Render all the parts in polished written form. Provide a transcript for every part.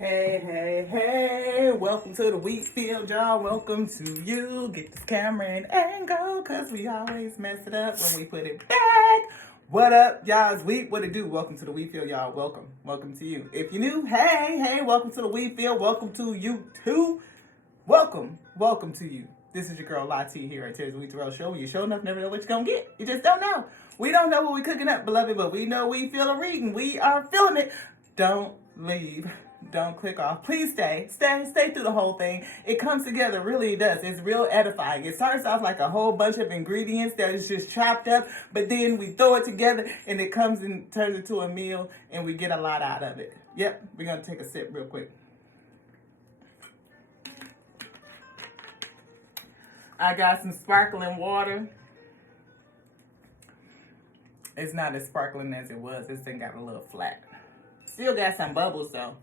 Hey, hey, hey, welcome to the wheat field, y'all. Welcome to you. Get this camera in angle, cause we always mess it up when we put it back. What up, y'all? It's Wheat. What it do? Welcome to the wheat field, y'all. Welcome to you. If you're new, hey, welcome to the wheat field. Welcome to you too. Welcome to you. This is your girl Lati here at Terry's Wheat Terrell Show. You show enough, never know what you're gonna get. You just don't know. We don't know what we're cooking up, beloved, but we know we feel a reading. We are feeling it. Don't leave. Don't click off. Please stay through the whole thing. It comes together, really it does. It's real edifying. It starts off like a whole bunch of ingredients that is just chopped up, but then we throw it together and it comes and turns into a meal and we get a lot out of it. Yep, we're gonna take a sip real quick. I got some sparkling water. It's not as sparkling as it was. This thing got a little flat. Still got some bubbles though.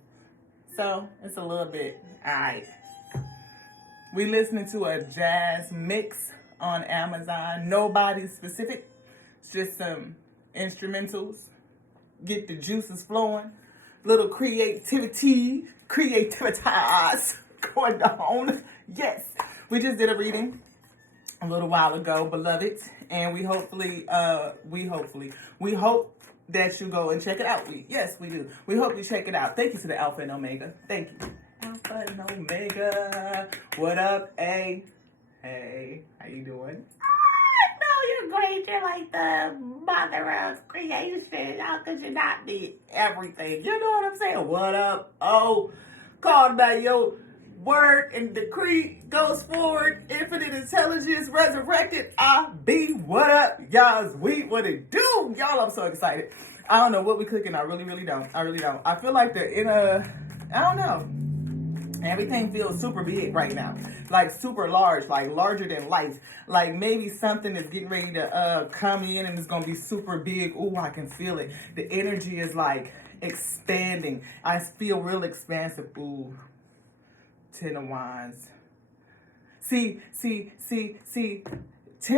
So it's a little bit alright. We listening to a jazz mix on Amazon. Nobody specific. It's just some instrumentals. Get the juices flowing. Little creativities going on. Yes. We just did a reading a little while ago, beloved. And we hope that you go and check it out. Yes, we do. We hope you check it out. Thank you to the Alpha and Omega. Thank you. Alpha and Omega. What up, A? Hey, how you doing? No, you're great. You're like the mother of creation. How could you not be everything? You know what I'm saying? What up? Oh, called by your word and decree goes forward. Infinite intelligence resurrected. I be. What up, y'all's Wheat? What it do? Y'all, I'm so excited. I don't know what we cooking. I really don't. I feel like I don't know. Everything feels super big right now. Like super large, like larger than life. Like maybe something is getting ready to come in and it's gonna be super big. Ooh, I can feel it. The energy is like expanding. I feel real expansive. Ooh. 10 of Wands. See, 10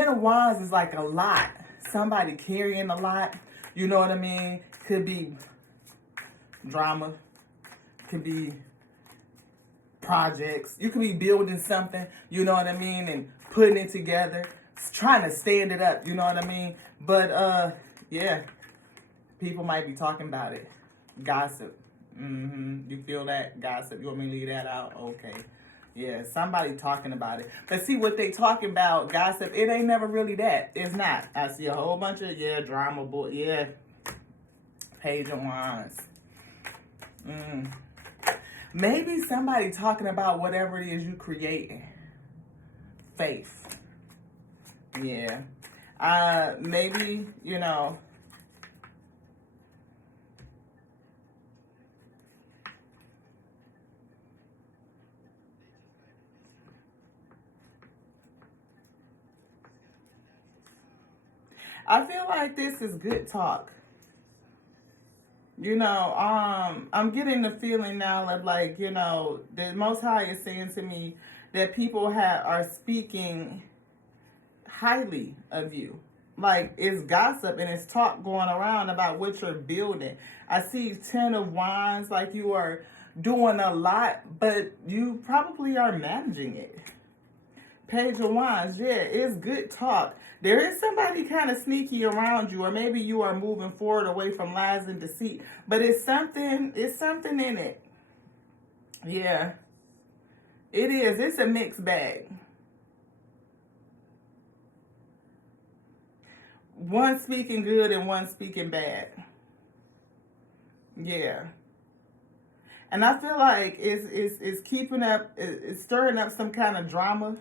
of Wands is like a lot. Somebody carrying a lot. You know what I mean? Could be drama. Could be projects. You could be building something, you know what I mean? And putting it together. Trying to stand it up, you know what I mean? But, yeah. People might be talking about it. Gossip. You feel that? Gossip. You want me to leave that out? Okay. Yeah, somebody talking about it. But see what they talking about, gossip, it ain't never really that. It's not. I see a whole bunch of, drama, Page of Wands. Maybe somebody talking about whatever it is you creating. Faith. Yeah. Maybe, I feel like this is good talk. I'm getting the feeling now of like, the Most High is saying to me that people are speaking highly of you. Like it's gossip and it's talk going around about what you're building. I see 10 of Wands, like you are doing a lot, but you probably are managing it. Page of Wands, it's good talk. There is somebody kind of sneaky around you, or maybe you are moving forward away from lies and deceit. But it's something in it. Yeah. It is. It's a mixed bag. One speaking good and one speaking bad. Yeah. And I feel like it's keeping up, it's stirring up some kind of drama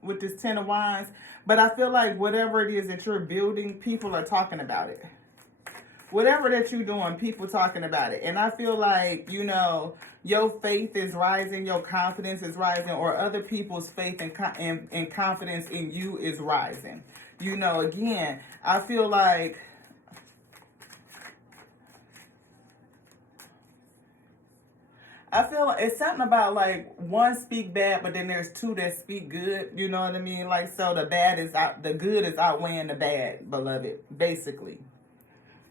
with this 10 of Wands. But I feel like whatever it is that you're building, people are talking about it. Whatever that you're doing, people talking about it. And I feel like, your faith is rising, your confidence is rising, or other people's faith and confidence in you is rising. Again, I feel like it's something about like one speak bad, but then there's two that speak good. You know what I mean? Like, so the good is outweighing the bad, beloved, basically.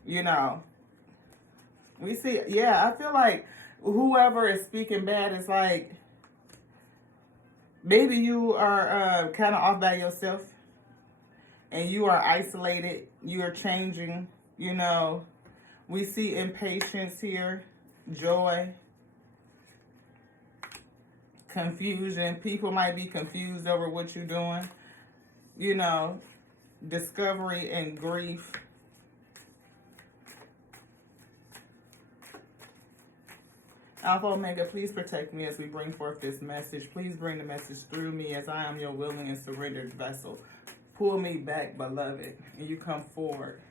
We see, I feel like whoever is speaking bad is like, maybe you are kind of off by yourself and you are isolated. You are changing, you know. We see impatience here, joy, confusion. People might be confused over what you're doing, you know, discovery and grief. Alpha Omega, please protect me as we bring forth this message. Please bring the message through me as I am your willing and surrendered vessel. Pull me back, beloved, and you come forward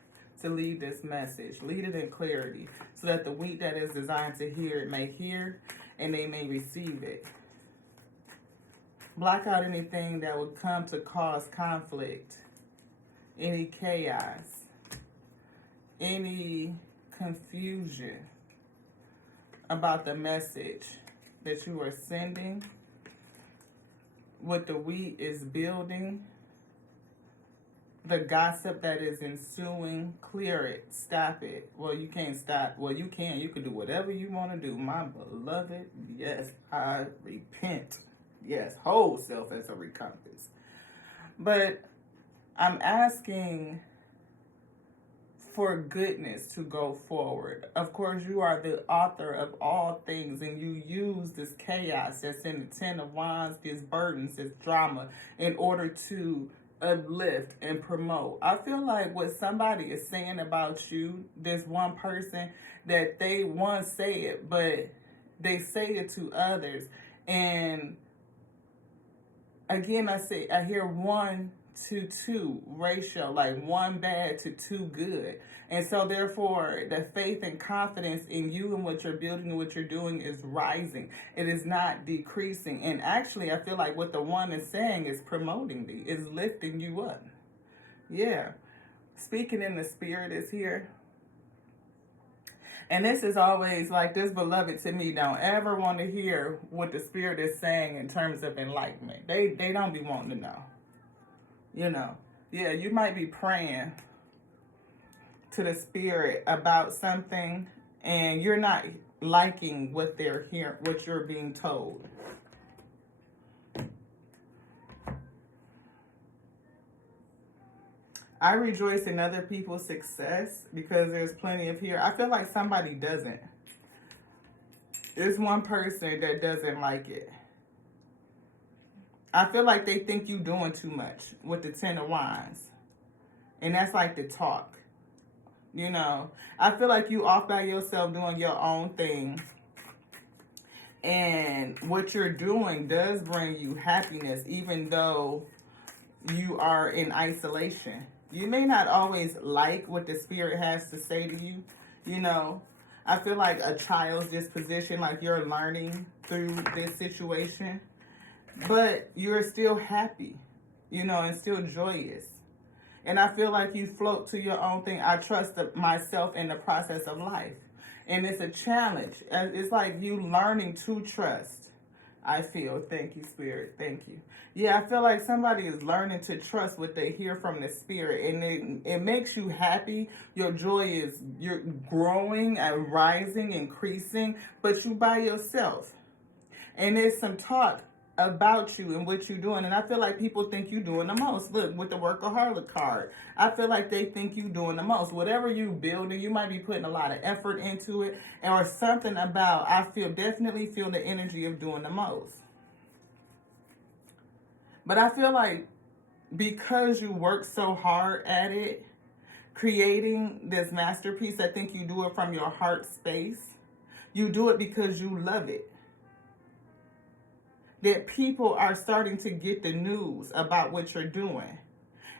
to lead this message. Lead it in clarity so that the weak that is designed to hear it may hear and they may receive it. Block out anything that would come to cause conflict, any chaos, any confusion about the message that you are sending, what the wheat is building, the gossip that is ensuing. Clear it, stop it. Well, you can't stop. Well, you can. You can do whatever you want to do. My beloved, yes, I repent. Yes, whole self as a recompense. But I'm asking for goodness to go forward. Of course, you are the author of all things, and you use this chaos that's in the Ten of Wands, these burdens, this drama, in order to uplift and promote. I feel like what somebody is saying about you, this one person, that they once say it, but they say it to others. And again, I hear 1 to 2 ratio, like 1 bad to 2 good. And so therefore, the faith and confidence in you and what you're building and what you're doing is rising. It is not decreasing. And actually, I feel like what the one is saying is promoting thee, is lifting you up. Yeah. Speaking in the spirit is here. And this is always like this, beloved, to me. Don't ever want to hear what the spirit is saying in terms of enlightenment. They don't be wanting to know. You know, yeah, you might be praying to the spirit about something and you're not liking what they're hearing, what you're being told. I rejoice in other people's success because there's plenty of here. I feel like somebody doesn't. There's one person that doesn't like it. I feel like they think you doing too much with the Ten of Wands. And that's like the talk. You know, I feel like you off by yourself doing your own thing. And what you're doing does bring you happiness, even though you are in isolation. You may not always like what the spirit has to say to you. You know, I feel like a child's disposition, like you're learning through this situation. But you're still happy, you know, and still joyous. And I feel like you float to your own thing. I trust myself in the process of life. And it's a challenge. It's like you learning to trust. I feel. Thank you, Spirit. Thank you. Yeah, I feel like somebody is learning to trust what they hear from the Spirit. And it makes you happy. Your joy is, you're growing and rising, increasing. But you by yourself. And there's some talk about you and what you're doing, and I feel like people think you're doing the most. Look, with the workaholic card, I feel like they think you're doing the most. Whatever you building, you might be putting a lot of effort into it, or something about, I definitely feel the energy of doing the most. But I feel like because you work so hard at it, creating this masterpiece, I think you do it from your heart space. You do it because you love it. That people are starting to get the news about what you're doing.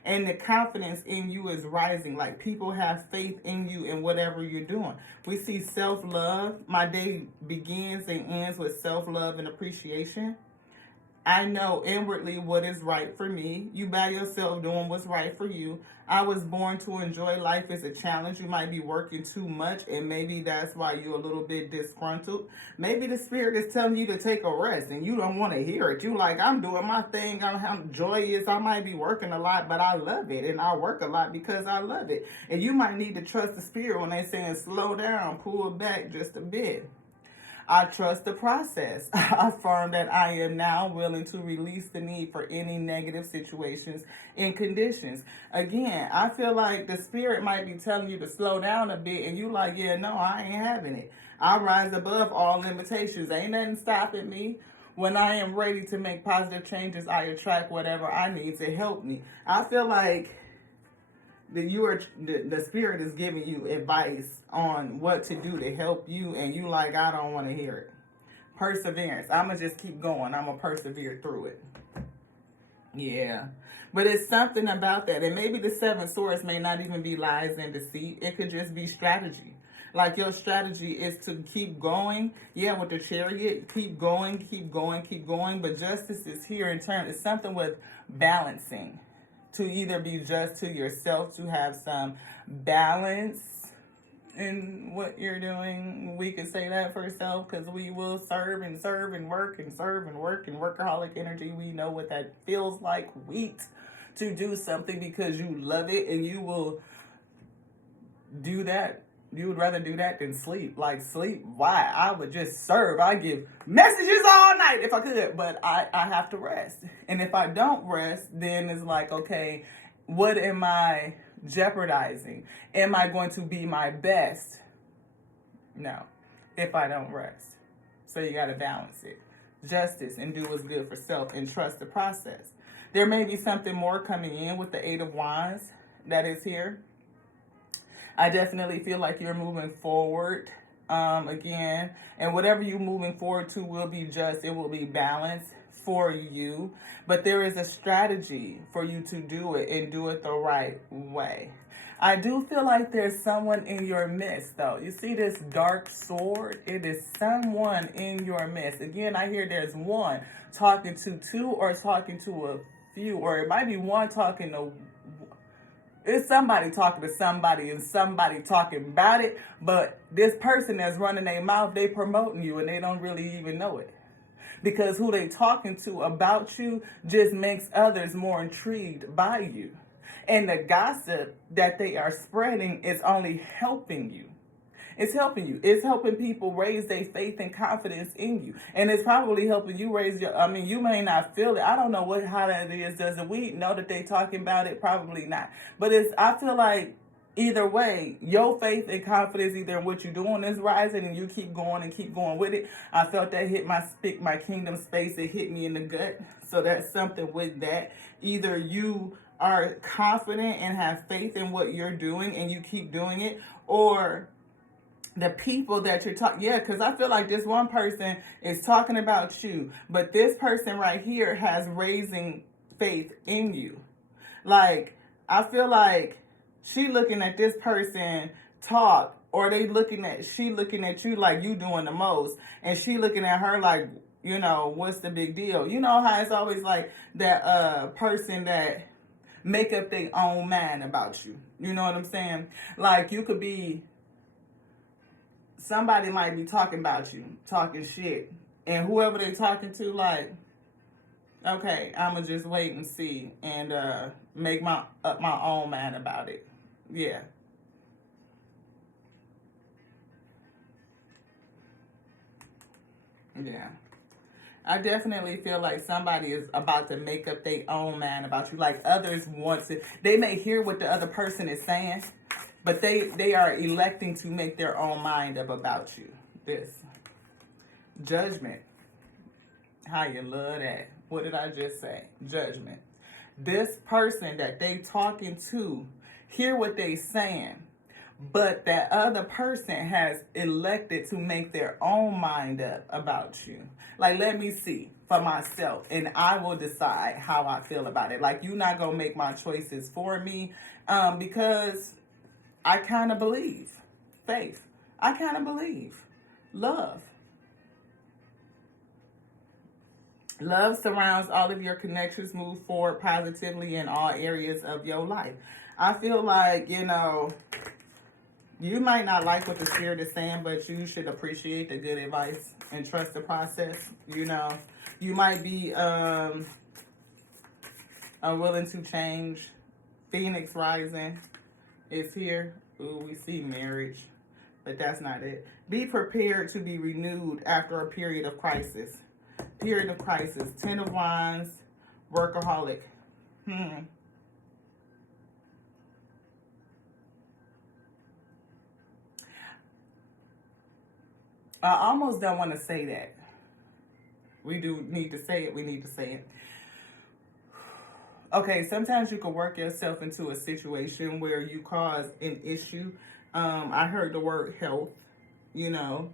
And the confidence in you is rising. Like people have faith in you and whatever you're doing. We see self-love. My day begins and ends with self-love and appreciation. I know inwardly what is right for me. You by yourself doing what's right for you. I was born to enjoy life. As a challenge. You might be working too much, and maybe that's why you're a little bit disgruntled. Maybe the spirit is telling you to take a rest, and you don't want to hear it. You like, I'm doing my thing. I'm joyous. I might be working a lot, but I love it, and I work a lot because I love it. And you might need to trust the spirit when they're saying slow down, pull back just a bit. I trust the process. I affirm that I am now willing to release the need for any negative situations and conditions. Again, I feel like the spirit might be telling you to slow down a bit, and you like, yeah, no, I ain't having it. I rise above all limitations. Ain't nothing stopping me. When I am ready to make positive changes, I attract whatever I need to help me. I feel like the spirit is giving you advice on what to do to help you, and you like, I don't want to hear it. Perseverance. I'm gonna just keep going. I'm gonna persevere through it. Yeah, but it's something about that, and maybe the seven swords may not even be lies and deceit. It could just be strategy. Like your strategy is to keep going. Yeah, with the chariot, keep going, keep going, keep going. But justice is here in turn. It's something with balancing. To either be just to yourself, to have some balance in what you're doing. We could say that for yourself, because we will serve and serve and work and serve and work and workaholic energy. We know what that feels like. Wheat to do something because you love it, and you will do that. You would rather do that than sleep. Like, sleep, why? I would just serve. I give messages all night if I could, but I have to rest. And if I don't rest, then it's like, okay, what am I jeopardizing? Am I going to be my best? No, if I don't rest. So you got to balance it. Justice and do what's good for self and trust the process. There may be something more coming in with the Eight of Wands that is here. I definitely feel like you're moving forward again. And whatever you're moving forward to will be just. It will be balanced for you. But there is a strategy for you to do it and do it the right way. I do feel like there's someone in your midst, though. You see this dark sword? It is someone in your midst. Again, I hear there's one talking to two, or talking to a few, or it might be one talking to. It's somebody talking to somebody and somebody talking about it, but this person that's running their mouth, they promoting you and they don't really even know it. Because who they talking to about you just makes others more intrigued by you. And the gossip that they are spreading is only helping you. It's helping you. It's helping people raise their faith and confidence in you. And it's probably helping you raise your, you may not feel it. I don't know how that is. Does the weed know that they talking about it? Probably not. But I feel like either way, your faith and confidence either in what you're doing is rising, and you keep going with it. I felt that hit my kingdom space. It hit me in the gut. So that's something with that. Either you are confident and have faith in what you're doing and you keep doing it, or the people that you're talking, because I feel like this one person is talking about you, but this person right here has raising faith in you. Like, I feel like she looking at this person talk, or she looking at you like you doing the most, and she looking at her like, what's the big deal? You know how it's always like that person that make up their own mind about you. You know what I'm saying? Like, you could be. Somebody might be talking about you, talking shit. And whoever they talking to, like, okay, I'm going to just wait and see and make up my own mind about it. Yeah. Yeah. I definitely feel like somebody is about to make up their own mind about you. Like, others want to, they may hear what the other person is saying, but they are electing to make their own mind up about you. This. Judgment. How you love that. What did I just say? Judgment. This person that they talking to, hear what they saying, but that other person has elected to make their own mind up about you. Like, let me see for myself, and I will decide how I feel about it. Like, you're not going to make my choices for me, because I kind of believe. Faith. I kind of believe. Love. Love surrounds all of your connections. Move forward positively in all areas of your life. I feel like, you might not like what the spirit is saying, but you should appreciate the good advice and trust the process. You might be unwilling to change. Phoenix rising is here. Ooh, we see marriage, but that's not it. Be prepared to be renewed after a period of crisis. Period of crisis. Ten of Wands, workaholic. I almost don't want to say that. We do need to say it. We need to say it. Okay, sometimes you can work yourself into a situation where you cause an issue. I heard the word health. You know,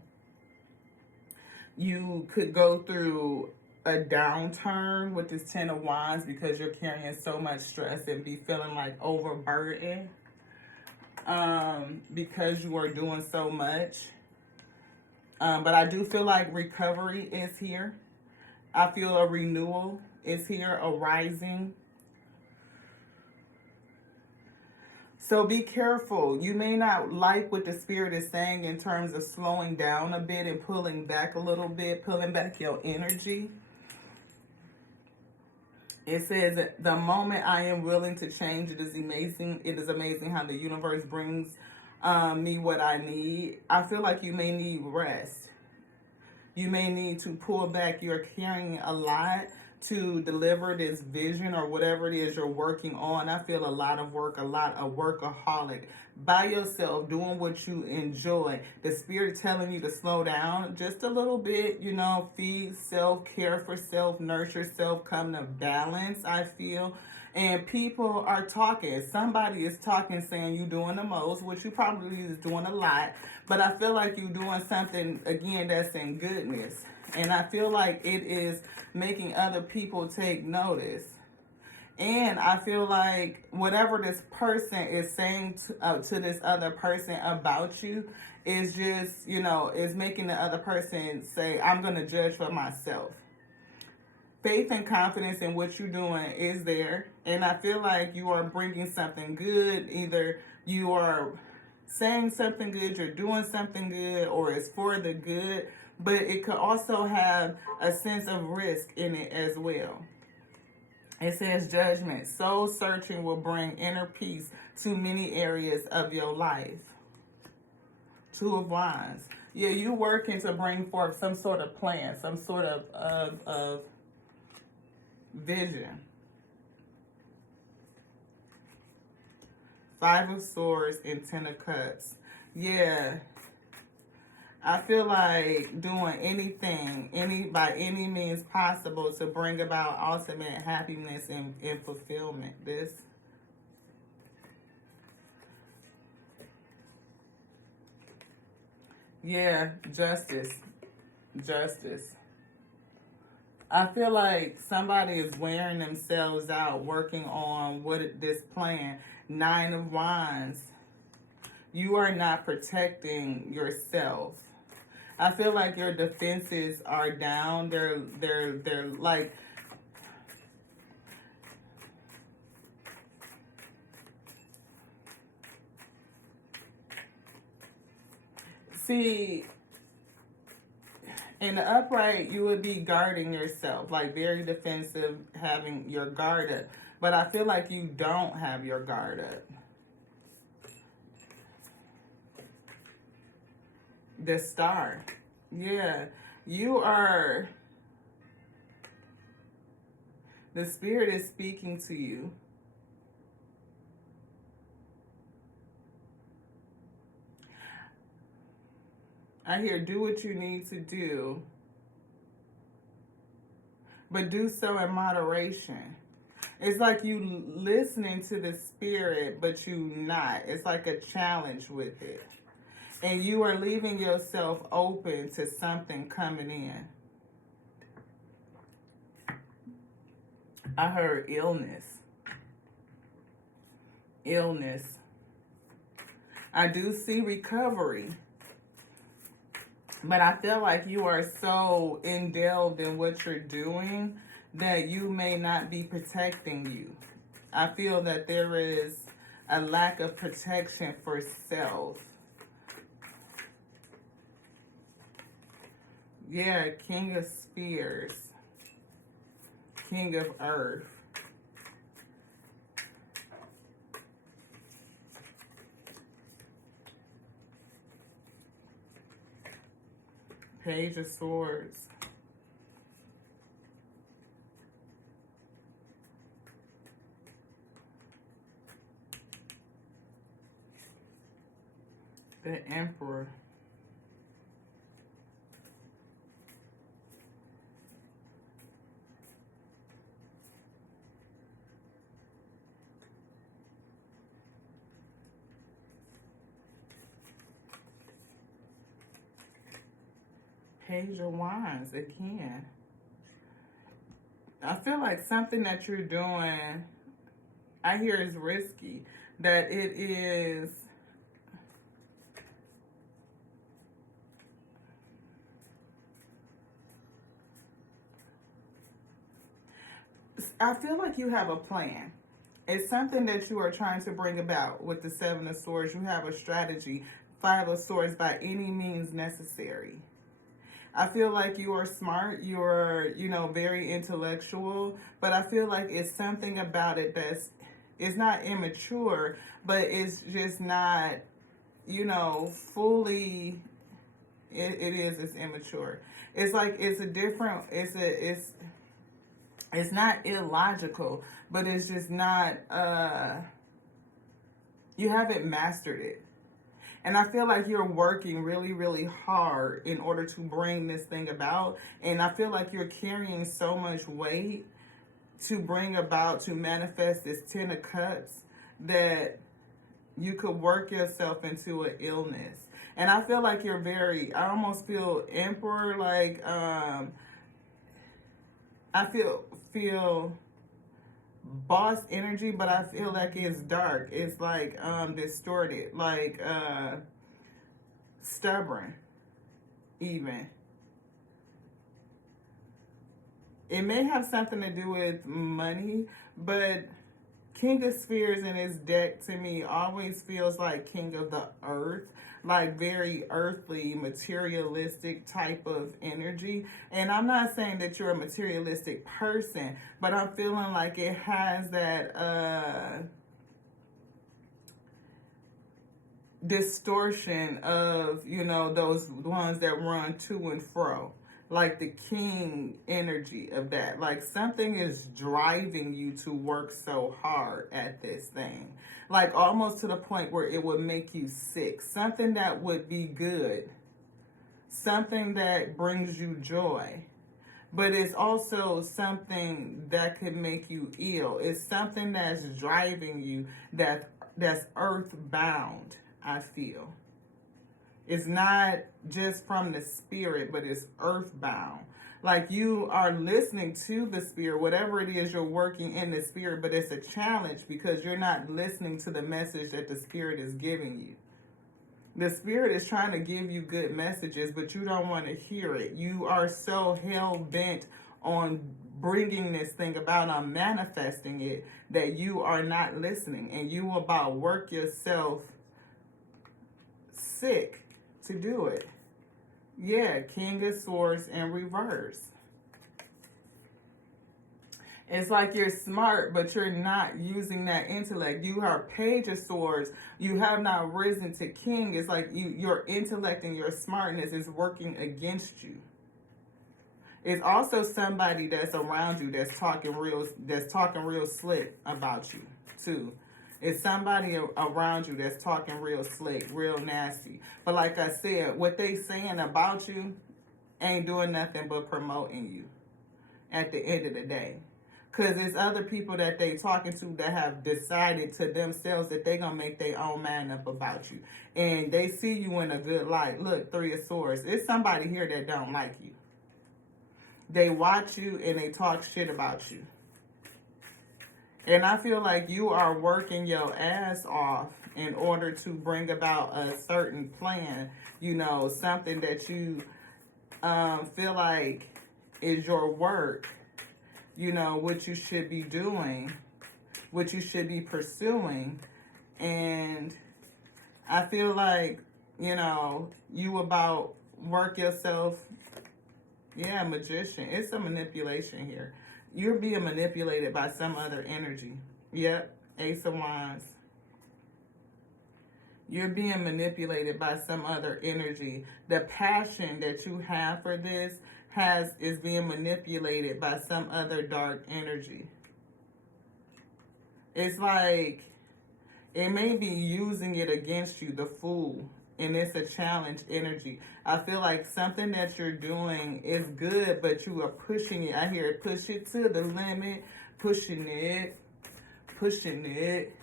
you could go through a downturn with this Ten of Wands because you're carrying so much stress and be feeling like overburdened because you are doing so much. But I do feel like recovery is here. I feel a renewal is here, a rising. So be careful. You may not like what the Spirit is saying in terms of slowing down a bit and pulling back a little bit, pulling back your energy. It says, the moment I am willing to change, it is amazing. It is amazing how the universe brings me what I need. I feel like you may need rest. You may need to pull back. You're carrying a lot to deliver this vision or whatever it is you're working on. I feel a lot of work, a lot of workaholic. By yourself, doing what you enjoy. The Spirit telling you to slow down just a little bit, you know, feed self, care for self, nurture self, come to balance, I feel. And people are talking. Somebody is talking, saying you're doing the most, which you probably is doing a lot. But I feel like you're doing something, again, that's in goodness. And I feel like it is making other people take notice. And I feel like whatever this person is saying to this other person about you is just, you know, is making the other person say, I'm going to judge for myself. Faith and confidence in what you're doing is there. And I feel like you are bringing something good. Either you are saying something good, you're doing something good, or it's for the good. But it could also have a sense of risk in it as well. It says judgment. Soul searching will bring inner peace to many areas of your life. Two of Wands. Yeah, you working to bring forth some sort of plan, some sort of vision. Five of Swords and Ten of Cups. Yeah. I feel like doing anything, by any means possible to bring about ultimate happiness and fulfillment. Yeah, justice. Justice. I feel like somebody is wearing themselves out working on this plan. Nine of Wands. You are not protecting yourself. I feel like your defenses are down. They're like, see, in the upright, you would be guarding yourself, like very defensive, having your guard up. But I feel like you don't have your guard up. The Star. Yeah. You are... The Spirit is speaking to you. I hear do what you need to do. But do so in moderation. It's like you listening to the Spirit, but you not. It's like a challenge with it. And you are leaving yourself open to something coming in. I heard illness. Illness. I do see recovery. But I feel like you are so indulged in what you're doing that you may not be protecting you. I feel that there is a lack of protection for self. Yeah, King of Spears. King of Earth. Page of Swords. The Emperor. Page of Wands again. I feel like something that you're doing, I hear is risky. That it is, I feel like you have a plan. It's something that you are trying to bring about with the Seven of Swords. You have a strategy. Five of Swords, by any means necessary. I feel like you are smart. You're, very intellectual. But I feel like it's something about it it's not immature, but it's just not, fully, it's immature. It's like, it's not illogical, but it's just not, you haven't mastered it. And I feel like you're working really, really hard in order to bring this thing about. And I feel like you're carrying so much weight to bring about, to manifest this 10 of Cups, that you could work yourself into an illness. And I feel like you're I almost feel Emperor, like, I feel boss energy, but I feel like it's dark. It's like distorted, like stubborn even. It may have something to do with money, but King of Spheres in his deck to me always feels like King of the Earth, like very earthly, materialistic type of energy. And I'm not saying that you're a materialistic person, but I'm feeling like it has that distortion of, those ones that run to and fro. Like the king energy of that. Like something is driving you to work so hard at this thing. Like almost to the point where it would make you sick. Something that would be good. Something that brings you joy. But it's also something that could make you ill. It's something that's driving you that's earthbound, I feel. It's not just from the spirit, but it's earthbound. Like you are listening to the spirit, whatever it is, you're working in the spirit, but it's a challenge because you're not listening to the message that the spirit is giving you. The spirit is trying to give you good messages, but you don't want to hear it. You are so hell-bent on bringing this thing about, on manifesting it, that you are not listening. And you about work yourself sick to do it. Yeah, King of Swords in reverse. It's like you're smart, but you're not using that intellect. You are Page of Swords. You have not risen to King. It's like your intellect and your smartness is working against you. It's also somebody that's around you that's talking real slick about you too. It's somebody around you that's talking real slick, real nasty. But like I said, what they saying about you ain't doing nothing but promoting you at the end of the day. Because there's other people that they talking to that have decided to themselves that they going to make their own mind up about you. And they see you in a good light. Look, Three of Swords. It's somebody here that don't like you. They watch you and they talk shit about you. And I feel like you are working your ass off in order to bring about a certain plan, something that you feel like is your work, what you should be doing, what you should be pursuing. And I feel like, you about work yourself. Yeah, magician. It's some manipulation here. You're being manipulated by some other energy. Yep, Ace of Wands. You're being manipulated by some other energy. The passion that you have for this is being manipulated by some other dark energy. It's like it may be using it against you, the Fool, and it's a challenge energy. I feel like something that you're doing is good, but you are pushing it. I hear it, push it to the limit, pushing it, pushing it,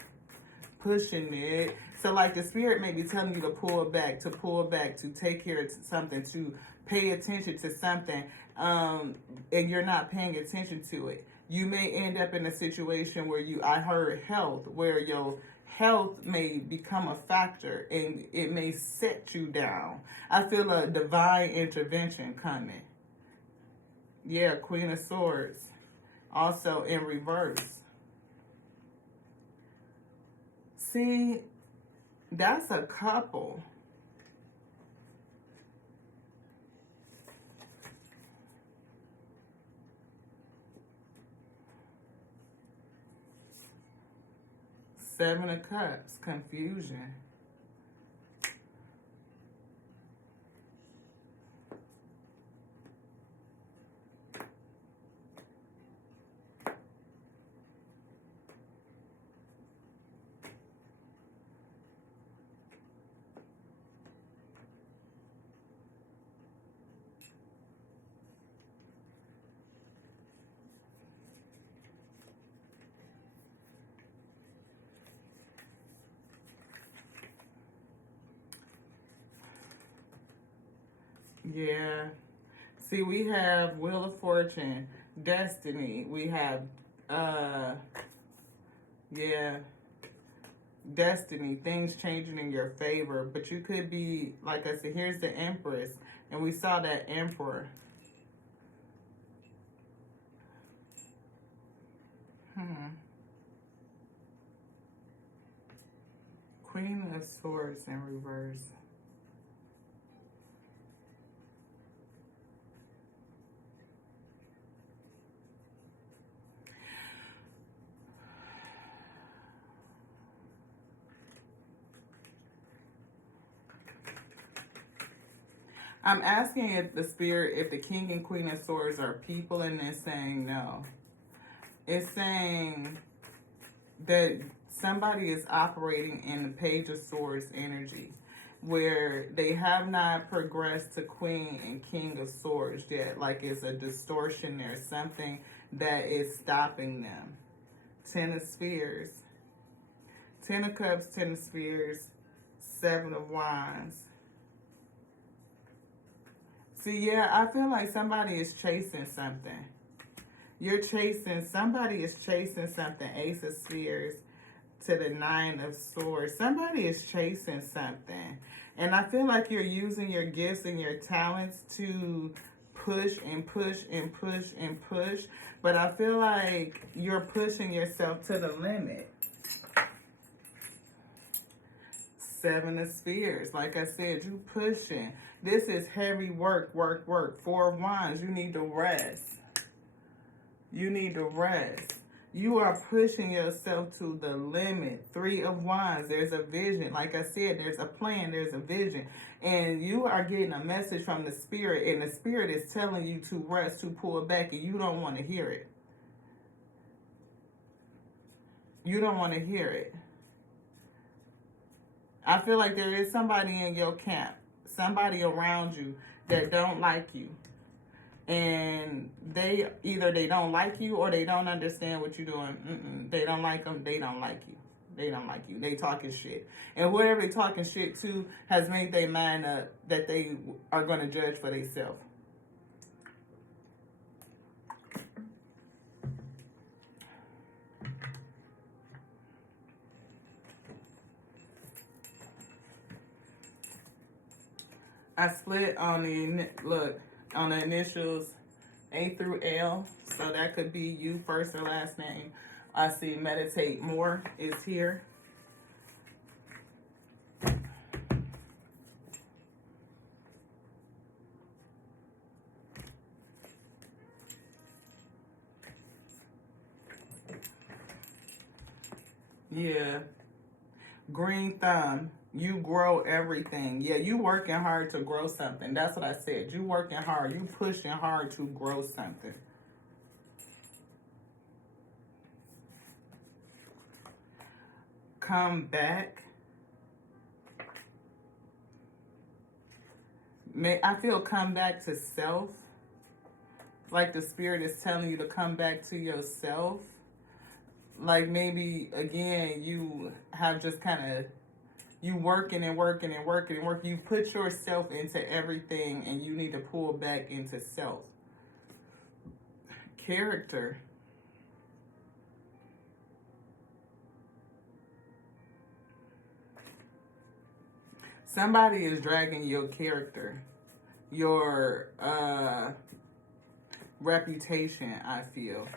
pushing it. So like the Spirit may be telling you to pull back, to take care of something, to pay attention to something, and you're not paying attention to it. You may end up in a situation where I heard health, where your health may become a factor and it may set you down. I feel a divine intervention coming. Yeah, Queen of Swords. Also in reverse. See, that's a couple. Seven of Cups, confusion. Yeah. See, we have Wheel of Fortune, Destiny. We have, yeah, Destiny, things changing in your favor. But you could be, like I said, here's the Empress. And we saw that Emperor. Queen of Swords in reverse. I'm asking if the Spirit, if the King and Queen of Swords are people, and it's saying no. It's saying that somebody is operating in the Page of Swords energy, where they have not progressed to Queen and King of Swords yet. Like it's a distortion there, something that is stopping them. Ten of Spears. Ten of Cups, Ten of Spears, Seven of Wands. See, yeah, I feel like somebody is chasing something. Somebody is chasing something. Ace of Spears to the Nine of Swords. Somebody is chasing something. And I feel like you're using your gifts and your talents to push and push and push and push. But I feel like you're pushing yourself to the limit. Seven of Spears. Like I said, you pushing. This is heavy work, work, work. Four of Wands. You need to rest. You need to rest. You are pushing yourself to the limit. Three of Wands. There's a vision. Like I said, there's a plan. There's a vision. And you are getting a message from the Spirit. And the Spirit is telling you to rest, to pull back. And you don't want to hear it. You don't want to hear it. I feel like there is somebody in your camp, somebody around you that don't like you. And they don't like you or they don't understand what you're doing. They don't like them. They don't like you. They don't like you. They talking shit. And whoever they talking shit to has made their mind up that they are going to judge for themselves. I split on on the initials A through L, so that could be you, first or last name. I see Meditate More is here. Yeah. Green Thumb. You grow everything. Yeah, you working hard to grow something. That's what I said. You working hard. You pushing hard to grow something. Come back. I feel come back to self. Like the spirit is telling you to come back to yourself. Like maybe, again, you have just kind of, you working and working and working and working. You put yourself into everything and you need to pull back into self. Character. Somebody is dragging your character, your reputation, I feel.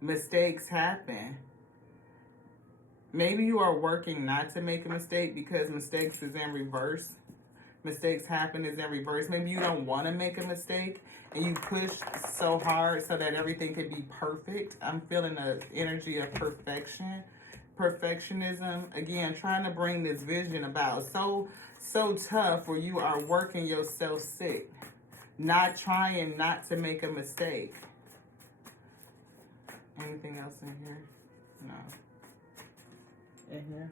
Mistakes happen. Maybe you are working not to make a mistake because mistakes is in reverse. Mistakes happen is in reverse. Maybe you don't want to make a mistake and you push so hard so that everything can be perfect. I'm feeling the energy of perfection. Perfectionism. Again, trying to bring this vision about. So tough where you are working yourself sick. Not trying not to make a mistake. Anything else in here? No. In here?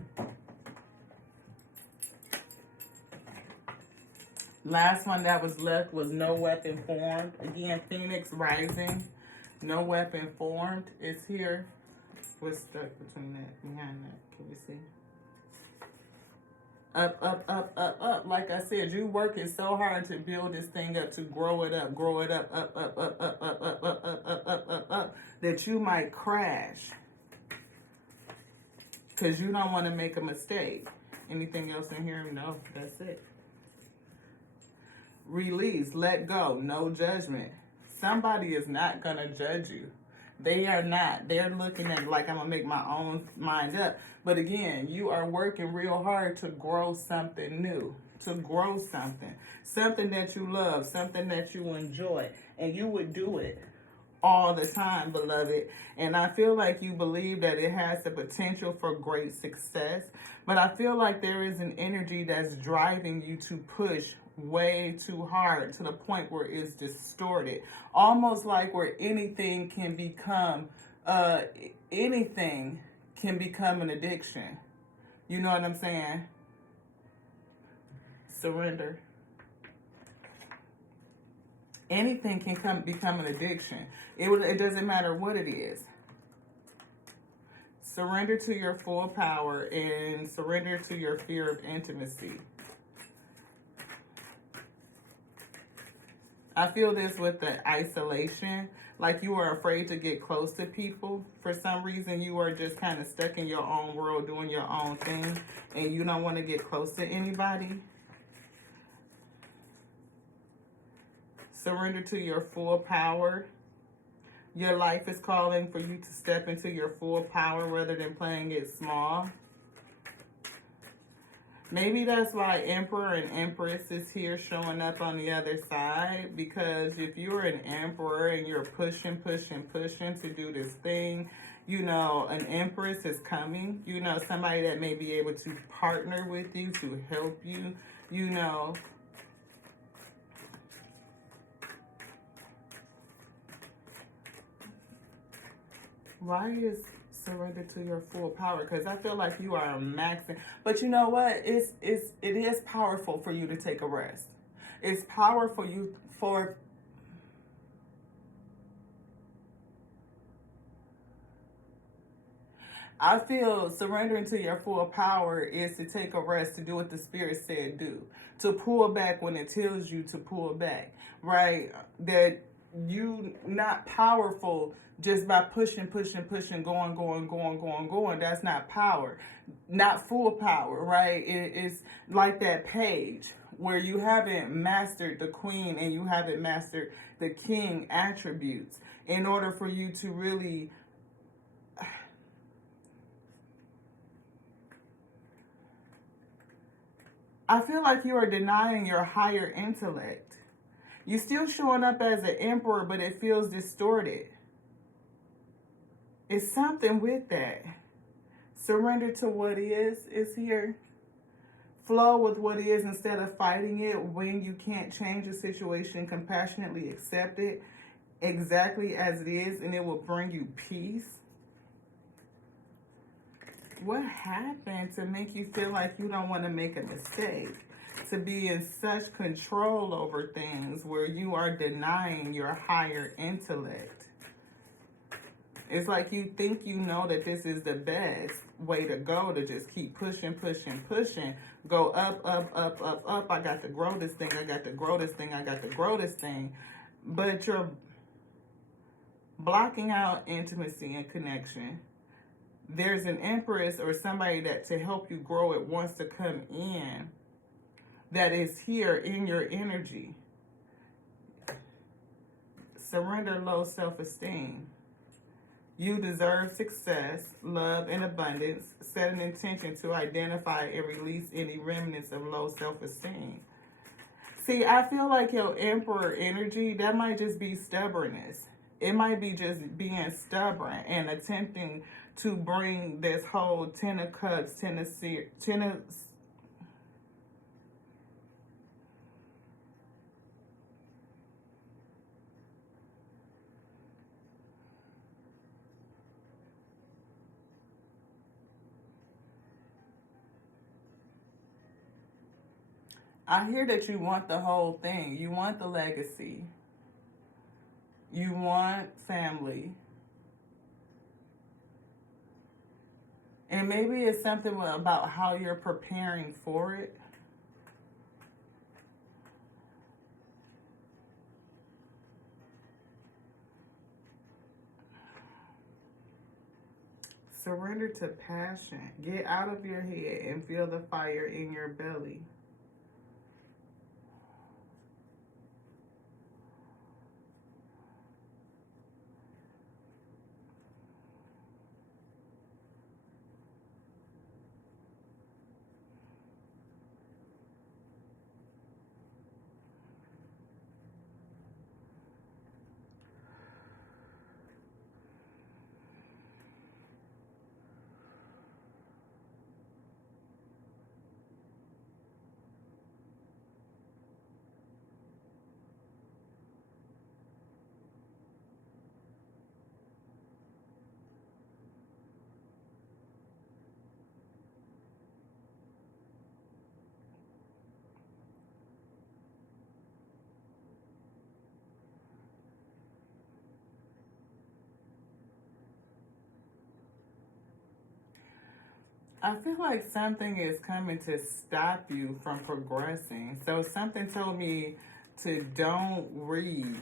Last one that was left was no weapon formed. Again, Phoenix rising. No weapon formed is here. What's stuck between that, behind that? Can we see? Up, up, up, up, up. Like I said, you working so hard to build this thing up, to grow it up, up, up, up, up, up, up, up, up, up, up, that you might crash. Because you don't want to make a mistake. Anything else in here? No, that's it. Release, let go, no judgment. Somebody is not going to judge you. They are not. They're looking at like I'm going to make my own mind up. But again, you are working real hard to grow something new. To grow something. Something that you love. Something that you enjoy. And you would do it all the time, beloved. And I feel like you believe that it has the potential for great success. But I feel like there is an energy that's driving you to push way too hard to the point where it's distorted. Almost like where anything can become an addiction. You know what I'm saying? Surrender. Anything can become an addiction. It doesn't matter what it is. Surrender to your full power and surrender to your fear of intimacy. I feel this with the isolation. Like you are afraid to get close to people. For some reason, you are just kind of stuck in your own world doing your own thing. And you don't want to get close to anybody. Surrender to your full power. Your life is calling for you to step into your full power rather than playing it small. Maybe that's why Emperor and Empress is here showing up on the other side. Because if you're an Emperor and you're pushing to do this thing, you know, an Empress is coming. You know, somebody that may be able to partner with you, to help you, you know. Why is surrender to your full power? Because I feel like you are maxing. But you know what? It is powerful for you to take a rest. It's powerful you for. I feel surrendering to your full power is to take a rest, to do what the Spirit said do. To pull back when it tells you to pull back, right? That you not powerful just by pushing, going. That's not power. Not full power, right? It's like that page where you haven't mastered the queen and you haven't mastered the king attributes in order for you to really... I feel like you are denying your higher intellect. You're still showing up as an emperor, but it feels distorted. It's something with that. Surrender to what is here. Flow with what is instead of fighting it. When you can't change a situation, compassionately accept it exactly as it is, and it will bring you peace. What happened to make you feel like you don't want to make a mistake? To be in such control over things where you are denying your higher intellect. It's like you think you know that this is the best way to go, to just keep pushing, pushing, pushing. Go up, up, up, up, up. I got to grow this thing. I got to grow this thing. I got to grow this thing. But you're blocking out intimacy and connection. There's an empress or somebody that to help you grow it wants to come in that is here in your energy. Surrender low self-esteem. You deserve success, love, and abundance. Set an intention to identify and release any remnants of low self-esteem. See, I feel like your Emperor energy, that might just be stubbornness. It might be just being stubborn and attempting to bring this whole Ten of Cups, I hear that you want the whole thing. You want the legacy. You want family. And maybe it's something about how you're preparing for it. Surrender to passion. Get out of your head and feel the fire in your belly. I feel like something is coming to stop you from progressing. So something told me to don't read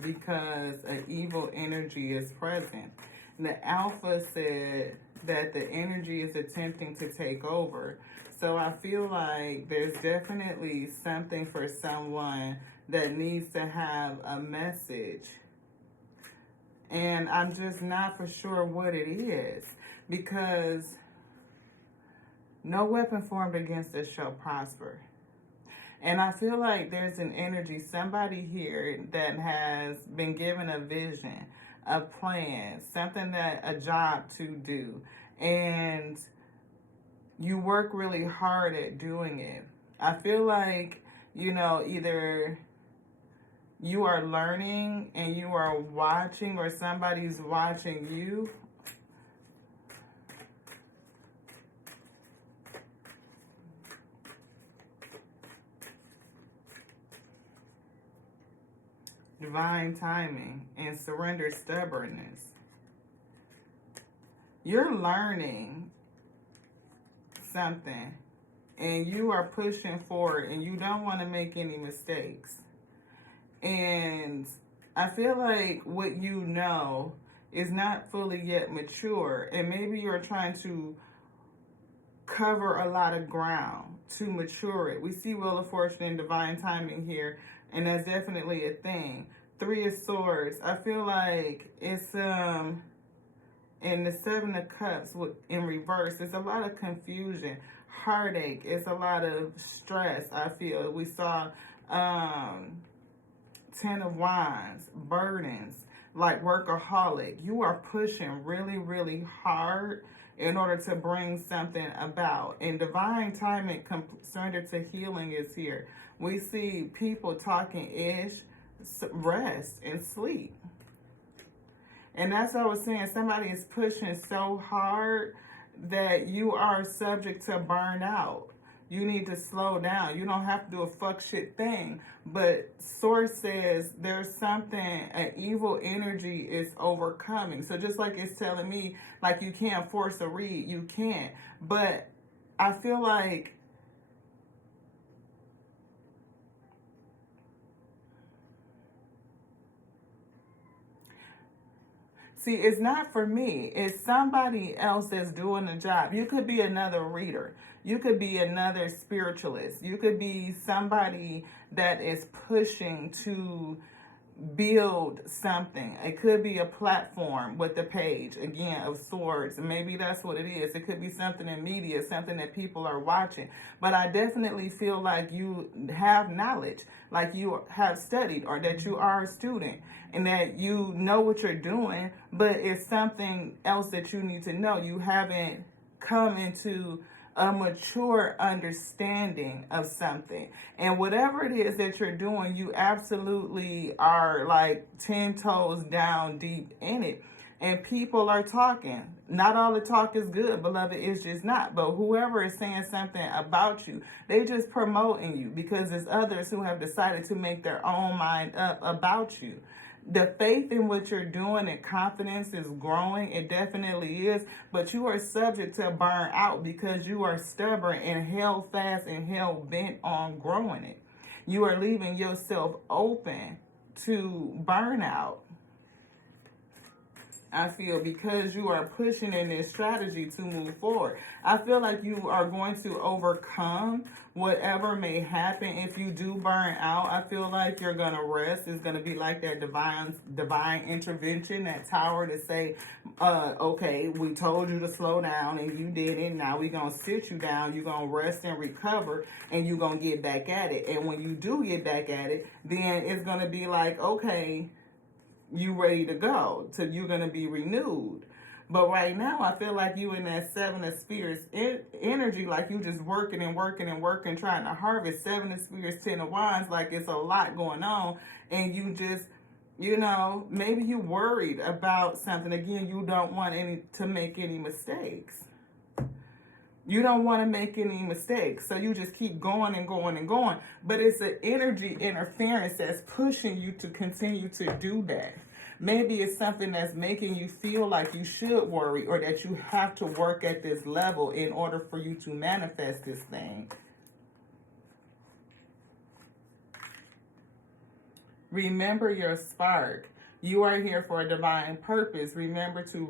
because an evil energy is present. The Alpha said that the energy is attempting to take over. So I feel like there's definitely something for someone that needs to have a message. And I'm just not for sure what it is, because no weapon formed against us shall prosper. And I feel like there's an energy, somebody here that has been given a vision, a plan, something that, a job to do. And you work really hard at doing it. I feel like, either you are learning and you are watching, or somebody's watching you. Divine timing and surrender stubbornness. You're learning something and you are pushing forward and you don't want to make any mistakes. And I feel like what you know is not fully yet mature, and maybe you're trying to cover a lot of ground to mature it. We see Wheel of Fortune and divine timing here, and that's definitely a thing. Three of Swords. I feel like it's in the Seven of Cups in reverse. There's a lot of confusion, heartache. It's a lot of stress. I feel we saw Ten of Wands, burdens, like workaholic. You are pushing really, really hard in order to bring something about. And divine timing concerned to healing is here. We see people talking ish, rest and sleep. And that's what I was saying. Somebody is pushing so hard that you are subject to burnout. You need to slow down. You don't have to do a fuck shit thing. But Source says there's something, an evil energy is overcoming. So just like it's telling me, like, you can't force a read. You can't. But I feel like see, it's not for me. It's somebody else that's doing the job. You could be another reader. You could be another spiritualist. You could be somebody that is pushing to build something. It could be a platform with the page, again, of swords. Maybe that's what it is. It could be something in media, something that people are watching. But I definitely feel like you have knowledge, like you have studied, or that you are a student and that you know what you're doing, but it's something else that you need to know. You haven't come into a mature understanding of something. And whatever it is that you're doing, you absolutely are like 10 toes down deep in it. And people are talking. Not all the talk is good, beloved. It's just not. But whoever is saying something about you, they just promoting you, because there's others who have decided to make their own mind up about you. The faith in what you're doing and confidence is growing. It definitely is. But you are subject to burn out because you are stubborn and held fast and hell bent on growing it. You are leaving yourself open to burnout. I feel, because you are pushing in this strategy to move forward. I feel like you are going to overcome whatever may happen. If you do burn out, I feel like you're going to rest. It's going to be like that divine intervention, that tower to say, okay, we told you to slow down and you didn't. Now we're going to sit you down. You're going to rest and recover, and you're going to get back at it. And when you do get back at it, then it's going to be like, okay, you ready to go, so you're going to be renewed. But right now, I feel like you in that Seven of Spheres energy, like you just working and working and working, trying to harvest. Seven of Spheres, 10 of Wands, like it's a lot going on, and you just, you know, maybe you worried about something. Again, you don't want to make any mistakes. You don't want to make any mistakes, so you just keep going and going and going. But it's an energy interference that's pushing you to continue to do that. Maybe it's something that's making you feel like you should worry, or that you have to work at this level in order for you to manifest this thing. Remember your spark. You are here for a divine purpose. Remember to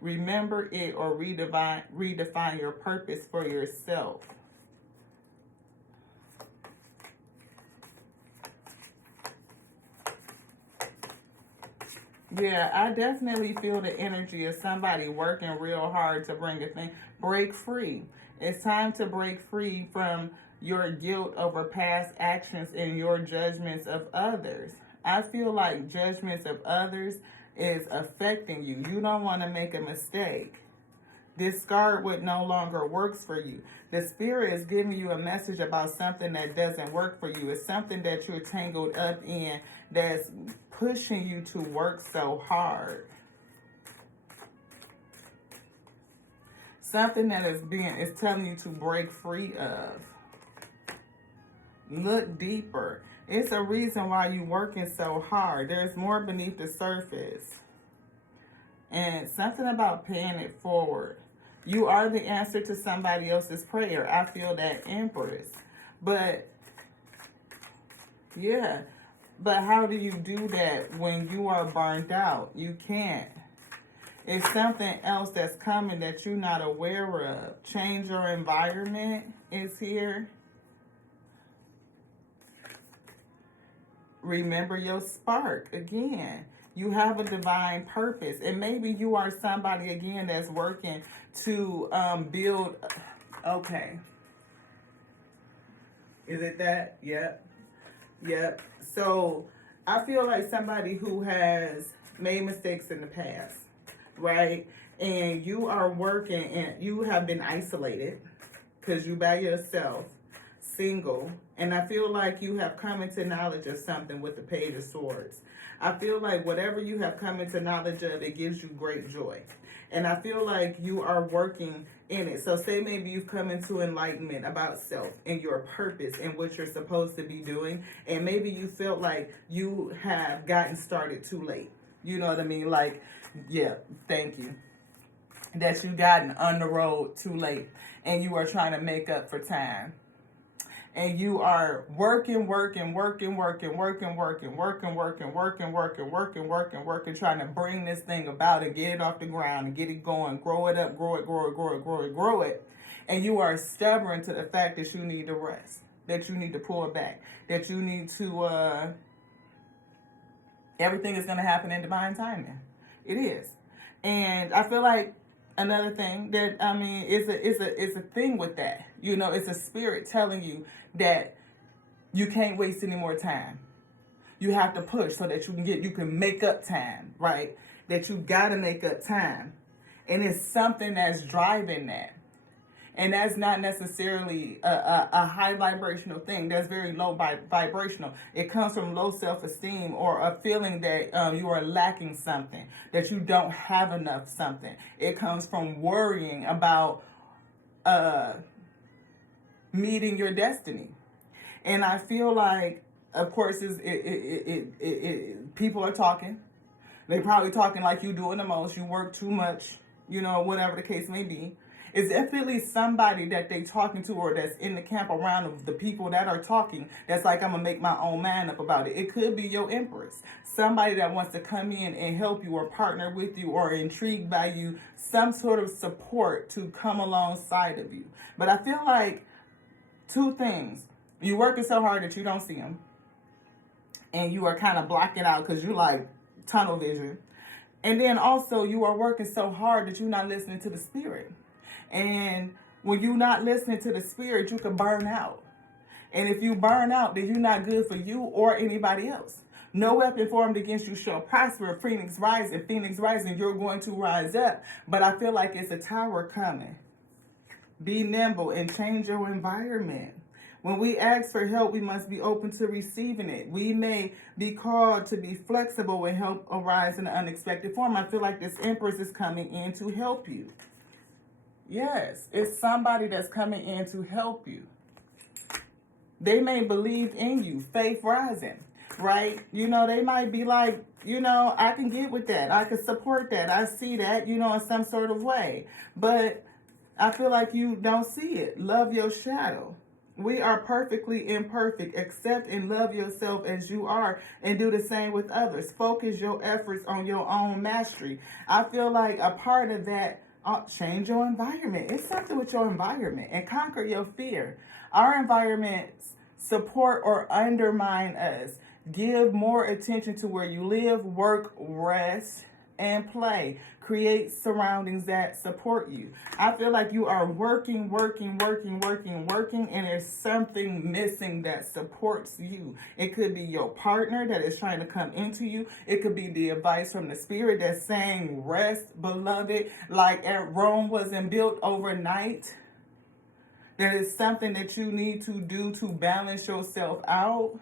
remember it, or redefine your purpose for yourself. Yeah, I definitely feel the energy of somebody working real hard to bring a thing. Break free. It's time to break free from your guilt over past actions and your judgments of others. I feel like judgments of others is affecting you. You don't want to make a mistake. Discard what no longer works for you. The spirit is giving you a message about something that doesn't work for you. It's something that you're tangled up in that's pushing you to work so hard. Something that is telling you to break free of. Look deeper. It's a reason why you're working so hard. There's more beneath the surface. And something about paying it forward. You are the answer to somebody else's prayer. I feel that, Empress. But, yeah. But how do you do that when you are burned out? You can't. It's something else that's coming that you're not aware of. Change your environment is here. Remember your spark again. You have a divine purpose, and maybe you are somebody again that's working to build. Okay, is it that? Yep. So I feel like somebody who has made mistakes in the past, right? and you are working and you have been isolated because you by yourself, single, and I feel like you have come into knowledge of something with the Page of Swords. I feel like whatever you have come into knowledge of, it gives you great joy. And I feel like you are working in it. So say maybe you've come into enlightenment about self and your purpose and what you're supposed to be doing. And maybe you felt like you have gotten started too late. You know what I mean? Like, yeah, thank you. That you gotten on the road too late and you are trying to make up for time. And you are working, trying to bring this thing about and get it off the ground and get it going, grow it up, grow it. And you are stubborn to the fact that you need to rest, that you need to pull it back, that you need to, everything is going to happen in divine timing. It is. And I feel like another thing that, I mean, is a thing with that. You know, it's a spirit telling you that you can't waste any more time. You have to push so that you can make up time, right? That you got to make up time. And it's something that's driving that. And that's not necessarily a high vibrational thing. That's very low vibrational. It comes from low self-esteem or a feeling that you are lacking something, that you don't have enough something. It comes from worrying about meeting your destiny. And I feel like, of course, people are talking. They're probably talking like you doing the most. You work too much, you know, whatever the case may be. It's definitely somebody that they talking to or that's in the camp around of the people that are talking that's like, I'm going to make my own mind up about it. It could be your empress. Somebody that wants to come in and help you or partner with you or intrigued by you. Some sort of support to come alongside of you. But I feel like two things. You're working so hard that you don't see them. And you are kind of blocking out because you like tunnel vision. And then also you are working so hard that you're not listening to the spirit. And when you're not listening to the spirit, you can burn out. And if you burn out, then you're not good for you or anybody else. No weapon formed against you shall prosper. Phoenix rising, you're going to rise up. But I feel like it's a tower coming. Be nimble and change your environment. When we ask for help, we must be open to receiving it. We may be called to be flexible when help arises in an unexpected form. I feel like this Empress is coming in to help you. Yes, it's somebody that's coming in to help you. They may believe in you, faith rising, right? You know, they might be like, you know, I can get with that. I can support that. I see that, you know, in some sort of way. But I feel like you don't see it. Love your shadow. We are perfectly imperfect. Accept and love yourself as you are and do the same with others. Focus your efforts on your own mastery. I feel like a part of that, change your environment. It's something with your environment and conquer your fear. Our environments support or undermine us. Give more attention to where you live, work, rest, and play. Create surroundings that support you. I feel like you are working, and there's something missing that supports you. It could be your partner that is trying to come into you. It could be the advice from the spirit that's saying, rest, beloved, like Rome wasn't built overnight. There is something that you need to do to balance yourself out.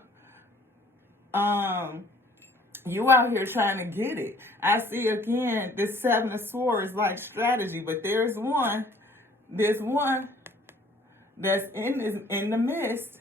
You out here trying to get it. I see again, this Seven of Swords like strategy, but there's one that's in the midst